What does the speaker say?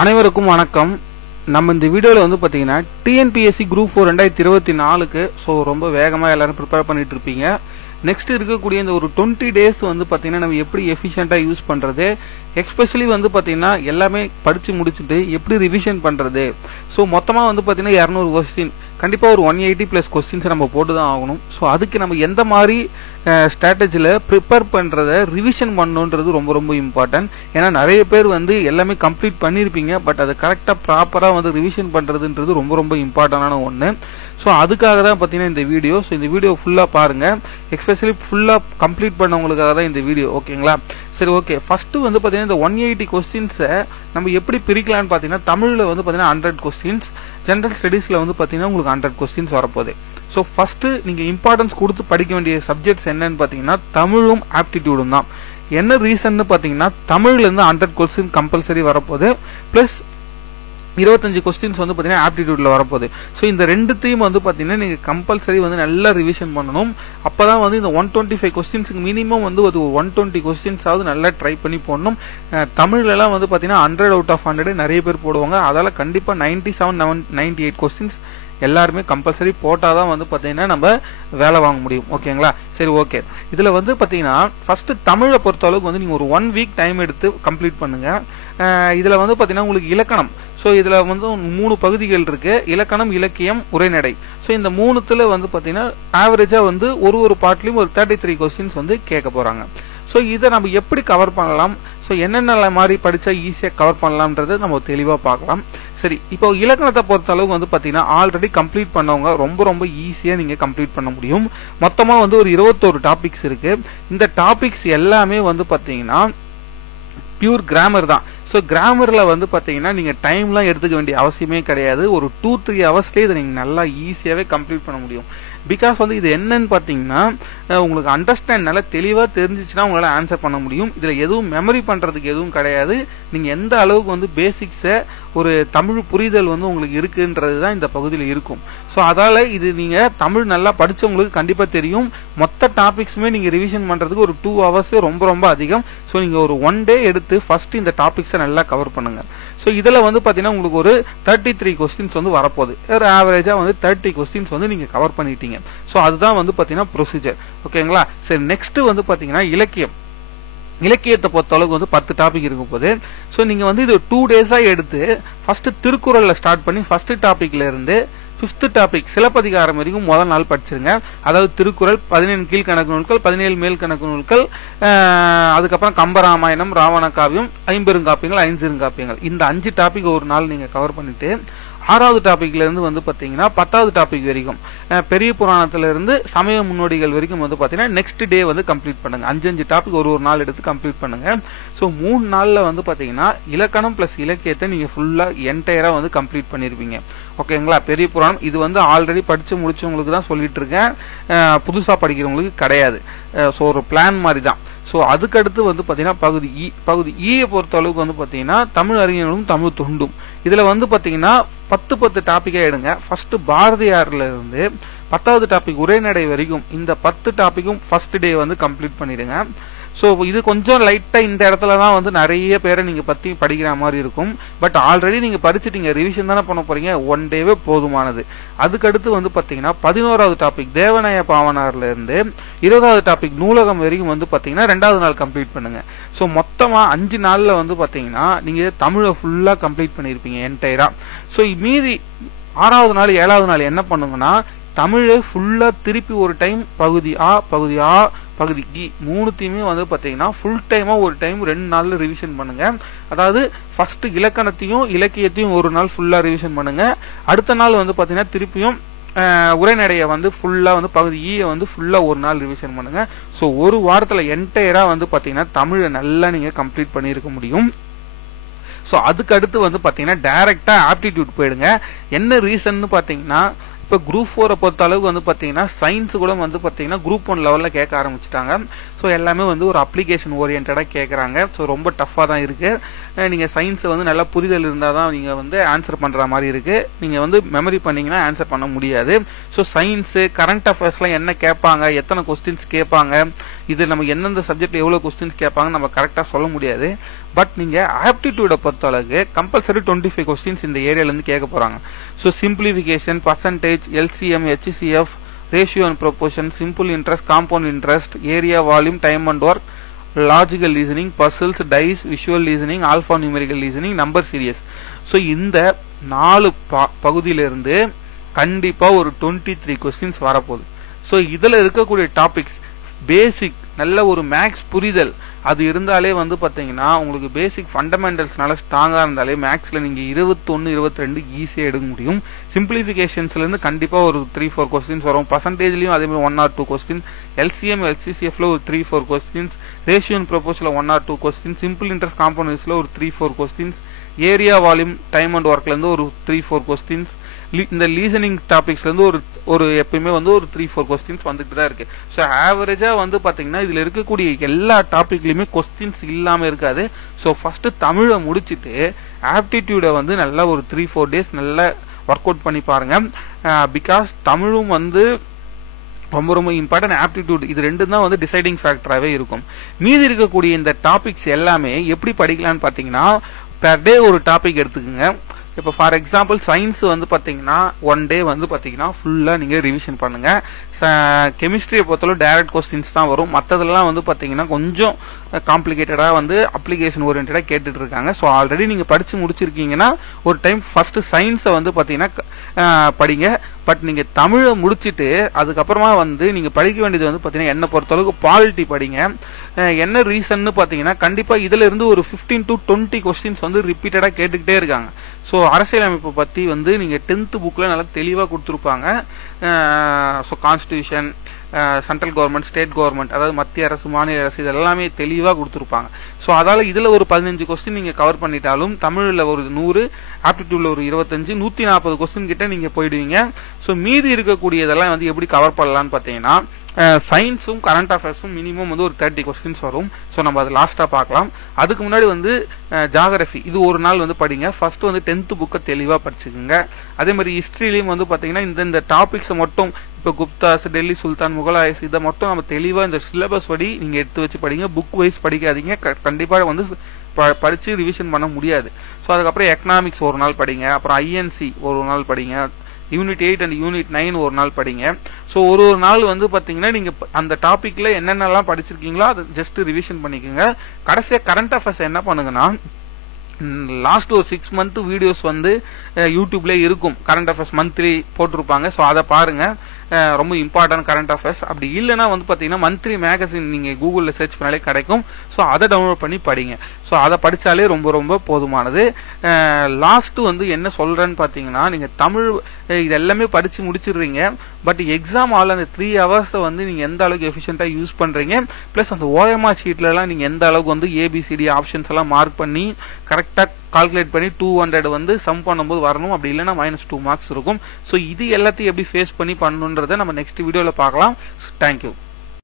அனைவருக்கும் வணக்கம். நம்ம இந்த வீடியோவில் வந்து பார்த்தீங்கன்னா டிஎன்பிஎஸ்சி குரூப் 4 2024க்கு ரொம்ப வேகமாக எல்லாரும் ப்ரிப்பேர் பண்ணிட்டு இருப்பீங்க. நெக்ஸ்ட் இருக்கக்கூடிய இந்த ஒரு 20 டேஸ் வந்து பார்த்தீங்கன்னா நம்ம எப்படி எஃபிஷியண்டாக யூஸ் பண்ணுறது, எஸ்பெஷலி வந்து பார்த்தீங்கன்னா எல்லாமே படித்து முடிச்சுட்டு எப்படி ரிவிஷன் பண்ணுறது. ஸோ மொத்தமாக வந்து பார்த்தீங்கன்னா 200 கொஸ்டின், கண்டிப்பாக ஒரு 180+ கொஸ்டின்ஸை நம்ம போட்டு தான் ஆகணும். ஸோ அதுக்கு நம்ம எந்த மாதிரி ஸ்ட்ராட்டஜியில் ப்ரிப்பேர் பண்ணுறத ரிவிஷன் பண்ணணுன்றது ரொம்ப ரொம்ப இம்பார்ட்டன்ட். ஏன்னா நிறைய பேர் வந்து எல்லாமே கம்ப்ளீட் பண்ணியிருப்பீங்க, பட் அதை கரெக்டாக ப்ராப்பராக வந்து ரிவிஷன் பண்ணுறதுன்றது ரொம்ப ரொம்ப இம்பார்ட்டண்டான ஒன்று. ஸோ அதுக்காக தான் பார்த்தீங்கன்னா இந்த வீடியோ. ஸோ இந்த வீடியோ ஃபுல்லாக பாருங்கள், எஸ்பெஷலி ஃபுல்லாக கம்ப்ளீட் பண்ணவங்களுக்காக தான் இந்த வீடியோ. ஓகேங்களா? சரி, ஓகே. ஃபஸ்ட்டு வந்து பார்த்தீங்கன்னா இந்த 180 கொஸ்டின்ஸை நம்ம எப்படி பிரிக்கலான்னு பார்த்தீங்கன்னா தமிழில் வந்து பார்த்தீங்கன்னா 100 கொஸ்டின்ஸ், ஜென்ரல் ஸ்டடீஸில் வந்து பார்த்தீங்கன்னா உங்களுக்கு 100 கொஸ்டின்ஸ் வரப்போகுது. ஸோ ஃபஸ்ட்டு நீங்கள் இம்பார்ட்டன்ஸ் கொடுத்து படிக்க வேண்டிய சப்ஜெக்ட்ஸ் என்னன்னு பார்த்தீங்கன்னா தமிழும் ஆப்டிடியூடும் தான். என்ன ரீசன்னு பார்த்தீங்கன்னா தமிழ்லேருந்து 100 கொஸ்டின் கம்பல்சரி வரப்போகுது, ப்ளஸ் 25 கொஸ்டின்ஸ் வந்து பார்த்தீங்கன்னா ஆப்டிடியூட்ல வரப்போகுது. ஸோ இந்த ரெண்டுத்தையும் வந்து பார்த்தீங்கன்னா நீங்கள் கம்பல்சரி வந்து நல்லா ரிவிஷன் பண்ணணும். அப்போ தான் வந்து இந்த 125 கொஸ்டின்ஸுக்கு மினிமம் வந்து ஒரு 120 கொஸ்டின்ஸாவது நல்லா ட்ரை பண்ணி போடணும். தமிழ்லலாம் வந்து பார்த்தீங்கன்னா 100 out of 100 நிறைய பேர் போடுவாங்க. அதால் கண்டிப்பாக 97, 98 கொஸ்டின்ஸ் எல்லாருமே கம்பல்சரி போட்டால் தான் வந்து பார்த்தீங்கன்னா நம்ம வேலை வாங்க முடியும். ஓகேங்களா? சரி, ஓகே. இதில் வந்து பார்த்தீங்கன்னா ஃபஸ்ட்டு தமிழை பொறுத்த அளவுக்கு வந்து நீங்கள் ஒரு 1 வீக் டைம் எடுத்து கம்ப்ளீட் பண்ணுங்கள். இதில் வந்து பார்த்தீங்கன்னா உங்களுக்கு இலக்கணம், ஸோ இதில் வந்து 3 பகுதிகள் இருக்கு: இலக்கணம், இலக்கியம், உரைநடை. ஸோ இந்த 3த்துல வந்து பார்த்தீங்கன்னா ஆவரேஜாக வந்து ஒரு பார்ட்லையும் ஒரு 33 கொஸ்டின்ஸ் வந்து கேட்க போகிறாங்க. ஸோ இதை நம்ம எப்படி கவர் பண்ணலாம், ஸோ என்னென்ன மாதிரி படித்தா ஈஸியாக கவர் பண்ணலாம்ன்றதை நம்ம தெளிவாக பார்க்கலாம். சரி, இப்போ இலக்கணத்தை பொறுத்த அளவுக்கு வந்து பார்த்தீங்கன்னா ஆல்ரெடி கம்ப்ளீட் பண்ணவங்க ரொம்ப ஈஸியாக நீங்கள் கம்ப்ளீட் பண்ண முடியும். மொத்தமாக வந்து ஒரு 21 டாபிக்ஸ் இருக்குது. இந்த டாபிக்ஸ் எல்லாமே வந்து பார்த்தீங்கன்னா பியூர் கிராமர் தான். ஸோ கிராமரில் வந்து பார்த்தீங்கன்னா நீங்கள் டைம்லாம் எடுத்துக்க வேண்டிய அவசியமே கிடையாது. ஒரு 2-3 ஹவர்ஸ்லேயே இதை நீங்கள் நல்லா ஈஸியாகவே கம்ப்ளீட் பண்ண முடியும். பிகாஸ் வந்து இது என்னன்னு பார்த்தீங்கன்னா உங்களுக்கு அண்டர்ஸ்டாண்ட் நல்லா தெளிவாக தெரிஞ்சிச்சுன்னா உங்களால் ஆன்சர் பண்ண முடியும். இதில் எதுவும் மெமரி பண்ணுறதுக்கு எதுவும் கிடையாது. நீங்கள் எந்த அளவுக்கு வந்து பேசிக்ஸை ஒரு தமிழ் புரிதல் வந்து உங்களுக்கு இருக்குன்றது தான் இந்த பகுதியில் இருக்கும். ஸோ அதால் இது நீங்கள் தமிழ் நல்லா படித்தவங்களுக்கு கண்டிப்பாக தெரியும். மொத்த டாபிக்ஸுமே நீங்கள் ரிவிஷன் பண்ணுறதுக்கு ஒரு 2 ஹவர்ஸ் ரொம்ப அதிகம். ஸோ நீங்கள் ஒரு 1 டே எடுத்து ஃபஸ்ட்டு இந்த டாபிக்ஸை நல்லா கவர் பண்ணுங்கள். ஸோ இதில் வந்து பார்த்தீங்கன்னா உங்களுக்கு ஒரு 33 கொஸ்டின்ஸ் வந்து வரப்போகுது. ஒரு ஆவரேஜாக வந்து 30 கொஸ்டின்ஸ் வந்து நீங்கள் கவர் பண்ணிட்டீங்க. ஸோ அதுதான் வந்து பார்த்தீங்கன்னா ப்ரொசீஜர். ஓகேங்களா? சரி, நெக்ஸ்ட் வந்து பார்த்தீங்கன்னா இலக்கியம். இலக்கியத்தை பொறுத்த அளவுக்கு வந்து 10 டாபிக் இருக்கும் போது, ஸோ நீங்கள் வந்து இது 2 டேஸாக எடுத்து ஃபர்ஸ்ட் திருக்குறளில் ஸ்டார்ட் பண்ணி ஃபர்ஸ்ட் டாபிக்ல இருந்து 5th டாபிக் சிலப்பதிகாரம் வரைக்கும் முதல் நாள் படிச்சிருங்க. அதாவது திருக்குறள், 17 கீழ்கணக்கு நூல்கள், 17 மேல் கணக்கு நூல்கள், அதுக்கப்புறம் கம்பராமாயணம், ராவண காவியம், ஐம்பெருங்காப்பியங்கள், ஐஞ்சிருங்காப்பியங்கள், இந்த 5 டாபிக் ஒரு நாள் நீங்கள் கவர் பண்ணிட்டு 6வது டாபிக்ல இருந்து வந்து பார்த்தீங்கன்னா 10வது டாபிக் வரைக்கும் பெரிய புராணத்துல இருந்து சமய முன்னோடிகள் வரைக்கும் வந்து பார்த்தீங்கன்னா நெக்ஸ்ட் டே வந்து கம்ப்ளீட் பண்ணுங்க. 5 டாபிக் ஒரு நாள் எடுத்து கம்ப்ளீட் பண்ணுங்க. ஸோ 3 நாளில் வந்து பார்த்தீங்கன்னா இலக்கணம் ப்ளஸ் இலக்கியத்தை நீங்கள் ஃபுல்லாக என்டையராக வந்து கம்ப்ளீட் பண்ணியிருப்பீங்க. ஓகேங்களா? பெரிய புராணம் இது வந்து ஆல்ரெடி படித்து முடிச்சவங்களுக்கு தான் சொல்லிட்டு இருக்கேன், புதுசாக படிக்கிறவங்களுக்கு கிடையாது. ஸோ ஒரு பிளான் மாதிரி தான். ஸோ அதுக்கடுத்து வந்து பார்த்தீங்கன்னா பகுதி ஈயை பொறுத்த அளவுக்கு வந்து பார்த்தீங்கன்னா தமிழ் அறிஞர்களும் தமிழ் தொண்டும். இதில் வந்து பார்த்தீங்கன்னா 10 டாப்பிக்காக எடுங்க. ஃபர்ஸ்ட் பாரதியார்ல இருந்து 10வது டாபிக் உரைநடை வரைக்கும் இந்த 10 டாப்பிக்கும் ஃபர்ஸ்ட் டே வந்து கம்ப்ளீட் பண்ணிடுங்க. ஸோ இது கொஞ்சம் லைட்டாக இந்த இடத்துல தான் வந்து நிறைய பேரை நீங்கள் பற்றி படிக்கிற மாதிரி இருக்கும். பட் ஆல்ரெடி நீங்கள் படிச்சுட்டீங்க, ரிவிஷன் தானே பண்ண போகிறீங்க, 1 டேவே போதுமானது. அதுக்கடுத்து வந்து பார்த்தீங்கன்னா 11வது டாபிக் தேவநாய பாவனார்ல இருந்து 20வது டாபிக் நூலகம் வரைக்கும் வந்து பார்த்தீங்கன்னா 2வது நாள் கம்ப்ளீட் பண்ணுங்க. ஸோ மொத்தமாக 5 நாளில் வந்து பார்த்தீங்கன்னா நீங்கள் தமிழை ஃபுல்லாக கம்ப்ளீட் பண்ணியிருப்பீங்க என்டையராக. ஸோ மீதி 6வது நாள் 7வது நாள் என்ன பண்ணுங்கன்னா தமிழை ஃபுல்லாக திருப்பி ஒரு டைம் பகுதி ஆ, பகுதி இ 3த்தையுமே வந்து பார்த்தீங்கன்னா ஃபுல் டைமாக ஒரு டைம் 2 நாளில் ரிவிஷன் பண்ணுங்க. அதாவது ஃபர்ஸ்ட் இலக்கணத்தையும் இலக்கியத்தையும் ஒரு நாள் ஃபுல்லாக ரிவிஷன் பண்ணுங்க. அடுத்த நாள் வந்து பார்த்தீங்கன்னா திருப்பியும் உரைநடையை வந்து ஃபுல்லாக வந்து பகுதி ஈயை வந்து ஃபுல்லாக ஒரு நாள் ரிவிஷன் பண்ணுங்க. ஸோ ஒரு வாரத்தில் என்டையராக வந்து பார்த்தீங்கன்னா தமிழை நல்லா நீங்கள் கம்ப்ளீட் பண்ணியிருக்க முடியும். ஸோ அதுக்கு அடுத்து வந்து பார்த்தீங்கன்னா டைரெக்டாக ஆப்டிடியூட் போயிடுங்க. என்ன ரீசன்னு பார்த்தீங்கன்னா இப்போ குரூப் 4 பொறுத்த அளவுக்கு வந்து பார்த்தீங்கன்னா சயின்ஸ் கூட வந்து பார்த்தீங்கன்னா குரூப் 1 லெவலில் கேட்க ஆரம்பிச்சிட்டாங்க. ஸோ எல்லாமே வந்து ஒரு அப்ளிகேஷன் ஓரியன்டாக கேட்குறாங்க. ஸோ ரொம்ப டஃப்பாக தான் இருக்குது. நீங்கள் சயின்ஸை வந்து நல்லா புரிதல் இருந்தால் தான் நீங்கள் வந்து ஆன்சர் பண்ணுற மாதிரி இருக்குது. நீங்கள் வந்து மெமரி பண்ணிங்கன்னா ஆன்சர் பண்ண முடியாது. ஸோ சயின்ஸு கரண்ட் அஃபேர்ஸ்லாம் என்ன கேட்பாங்க, எத்தனை கொஸ்டின்ஸ் கேட்பாங்க, இது நம்ம எந்தெந்த சப்ஜெக்ட் எவ்வளோ கொஸ்டின்ஸ் கேட்பாங்க நம்ம கரெக்டாக சொல்ல முடியாது. பட் நீங்கள் ஆப்டிடியூடை பொறுத்தளவுக்கு கம்பல்சரி 25 கொஸ்டின்ஸ் இந்த ஏரியாலேருந்து கேட்க போகிறாங்க. So simplification, percentage, LCM, HCF, ratio and proportion, simple interest, compound interest, area, volume, time and work, logical reasoning, puzzles, dice, visual reasoning, alpha numerical reasoning, number series. So இந்த 4 பகுதியிலிருந்து கண்டிப்பாக ஒரு 23 questions வரப்போகுது. So இதில் இருக்கக்கூடிய topics பேசிக் நல்ல ஒரு maths புரிதல் அது இருந்தாலே வந்து பார்த்தீங்கன்னா உங்களுக்கு பேசிக் ஃபண்டமெண்டல்ஸ்னால ஸ்ட்ராங்காக இருந்தாலே மேக்ஸில் நீங்கள் 21, 22 ஈஸியாக எடுக்க முடியும். சிம்பிளிஃபிகேஷன்ஸ்லேருந்து கண்டிப்பாக ஒரு 3-4 கொஸ்டின்ஸ் வரும். பர்சன்டேஜ்லையும் அதேமாதிரி 1 or 2 கொஸ்டின், எல்சிஎம், எல்சிசிஎஃப்ல ஒரு 3-4 கொஸ்டின்ஸ், ரேஷியோ அண்ட் ப்ரொபோர்ஷனில் 1 or 2 கொஸ்டின்ஸ், சிம்பிள் இன்ட்ரெஸ்ட் காம்பவுண்ட்ஸில் ஒரு 3-4 questions, area, volume, time and ஒர்க்லேருந்து ஒரு 3-4 கொஸ்டின்ஸ், இந்த லீசனிங் டாபிக்ஸ்லேருந்து ஒரு எப்பயுமே வந்து ஒரு 3-4 கொஸ்டின்ஸ் வந்துட்டு தான் இருக்கு. ஸோ ஆவரேஜாக வந்து பார்த்தீங்கன்னா இதில் இருக்கக்கூடிய எல்லா டாபிக்லையுமே கொஸ்டின்ஸ் இல்லாமல் இருக்காது. ஸோ ஃபர்ஸ்ட் தமிழை முடிச்சுட்டு ஆப்டிடியூடை வந்து நல்லா ஒரு 3-4 டேஸ் நல்லா ஒர்க் அவுட் பண்ணி பாருங்க. பிகாஸ் தமிழும் வந்து ரொம்ப ரொம்ப இம்பார்ட்டன்ட், ஆப்டிடியூட் இது ரெண்டும் தான் வந்து டிசைடிங் ஃபேக்டராகவே இருக்கும். மீதி இருக்கக்கூடிய இந்த டாபிக்ஸ் எல்லாமே எப்படி படிக்கலான்னு பார்த்தீங்கன்னா பெர் டே ஒரு டாபிக் எடுத்துக்கோங்க. இப்போ ஃபார் எக்ஸாம்பிள் சயின்ஸ் வந்து பார்த்தீங்கன்னா 1 டே வந்து பார்த்தீங்கன்னா ஃபுல்லாக நீங்கள் ரிவிஷன் பண்ணுங்கள். கெமிஸ்ட்ரியை பொறுத்தளவு டைரக்ட் கொஸ்டின்ஸ் தான் வரும். மற்றதெல்லாம் வந்து பார்த்தீங்கன்னா கொஞ்சம் காம்ப்ளிகேட்டடாக வந்து அப்ளிகேஷன் ஓரியன்டாக கேட்டுட்டு இருக்காங்க. ஸோ ஆல்ரெடி நீங்கள் படித்து முடிச்சிருக்கீங்கன்னா ஒரு டைம் ஃபர்ஸ்ட் சயின்ஸை வந்து பார்த்தீங்கன்னா படிங்க. பட் நீங்கள் தமிழை முடிச்சுட்டு அதுக்கப்புறமா வந்து நீங்கள் படிக்க வேண்டியது வந்து பார்த்தீங்கன்னா என்னை பொறுத்தளவுக்கு பாலிட்டி படிங்க. என்ன ரீசன்னு பார்த்தீங்கன்னா கண்டிப்பாக இதில் இருந்து ஒரு 15 to 20 கொஸ்டின்ஸ் வந்து ரிப்பீட்டடாக கேட்டுக்கிட்டே இருக்காங்க. ஸோ அரசியலமைப்பை பற்றி வந்து நீங்கள் 10th புக்கில் நல்லா தெளிவாக கொடுத்துருப்பாங்க. So constitution, central government, state government, அதாவது மத்திய அரசு, மாநில அரசு, இது எல்லாமே தெளிவாக கொடுத்துருப்பாங்க. ஸோ அதால் இதில் ஒரு 15 கொஸ்டின் நீங்கள் கவர் பண்ணிட்டாலும் தமிழில் ஒரு 100, ஆப்டிடியூடில் ஒரு 25, 140 கொஸ்டின் கிட்ட நீங்கள் போயிடுவீங்க. ஸோ மீதி இருக்கக்கூடியதெல்லாம் வந்து எப்படி கவர் பண்ணலான்னு பார்த்தீங்கன்னா சயின்ஸும் கரண்ட் அஃபேர்ஸும் மினிமம் வந்து ஒரு 30 கொஸ்டின்ஸ் வரும். ஸோ நம்ம அது லாஸ்ட்டாக பார்க்கலாம். அதுக்கு முன்னாடி வந்து ஜாகிரபி இது ஒரு நாள் வந்து படிங்க. ஃபர்ஸ்ட் வந்து 10th புக்கை தெளிவாக படிச்சுக்கோங்க. அதே மாதிரி ஹிஸ்ட்ரிலையும் வந்து பார்த்தீங்கன்னா இந்த டாபிக்ஸை மட்டும் இப்போ குப்தாஸ், டெல்லி சுல்தான், முகலாயஸ் இதை மட்டும் நம்ம தெளிவாக இந்த சிலபஸ் படி நீங்கள் எடுத்து வச்சு படிங்க. புக் வைஸ் படிக்காதீங்க. கண்டிப்பாக வந்து படித்து ரிவிஷன் பண்ண முடியாது. ஸோ அதுக்கப்புறம் எக்கனாமிக்ஸ் ஒரு நாள் படிங்க. அப்புறம் ஐஎன்சி ஒரு நாள் படிங்க. யூனிட் 8 அண்ட் யூனிட் 9 ஒரு நாள் படிங்க. ஸோ ஒரு நாள் வந்து பார்த்தீங்கன்னா நீங்கள் அந்த டாப்பிக்கில் என்னென்னலாம் படிச்சிருக்கீங்களோ அதை ஜஸ்ட் ரிவிஷன் பண்ணிக்கோங்க. கடைசியாக கரண்ட் அஃபேர்ஸ் என்ன பண்ணுங்கன்னா லாஸ்ட் ஒரு 6 month வீடியோஸ் வந்து யூடியூப்ல இருக்கும். கரண்ட் அஃபேர்ஸ் மந்த்லி போட்டிருப்பாங்க. ஸோ அதை பாருங்க. ரொம்ப இம்பார்ட்டன்ட் கரண்ட் அஃபேர்ஸ். அப்படி இல்லைன்னா வந்து பார்த்தீங்கன்னா மந்த்லி மேகசின் நீங்கள் கூகுளில் சர்ச் பண்ணாலே கிடைக்கும். ஸோ அதை டவுன்லோட் பண்ணி படிங்க. ஸோ அதை படித்தாலே ரொம்ப ரொம்ப போதுமானது. லாஸ்ட்டு வந்து என்ன சொல்கிறேன்னு பார்த்தீங்கன்னா நீங்கள் தமிழ் இது எல்லாமே படித்து முடிச்சிடுறீங்க. பட் எக்ஸாம் ஆல் அந்த 3 hours வந்து நீங்கள் எந்த அளவுக்கு எஃபிஷியண்ட்டாக யூஸ் பண்ணுறீங்க, ப்ளஸ் அந்த OMR ஷீட்லலாம் நீங்கள் எந்த அளவுக்கு வந்து ABCD ஆப்ஷன்ஸ் எல்லாம் மார்க் பண்ணி கரெக்டாக கால்குலேட் பண்ணி 200 வந்து சம் பண்ணும்போது வரணும். அப்படி இல்லைன்னா -2 மார்க்ஸ் இருக்கும். ஸோ இது எல்லாத்தையும் எப்படி ஃபேஸ் பண்ணி பண்ணணுன்றதை நம்ம நெக்ஸ்ட் வீடியோவில் பார்க்கலாம். தேங்க்யூ.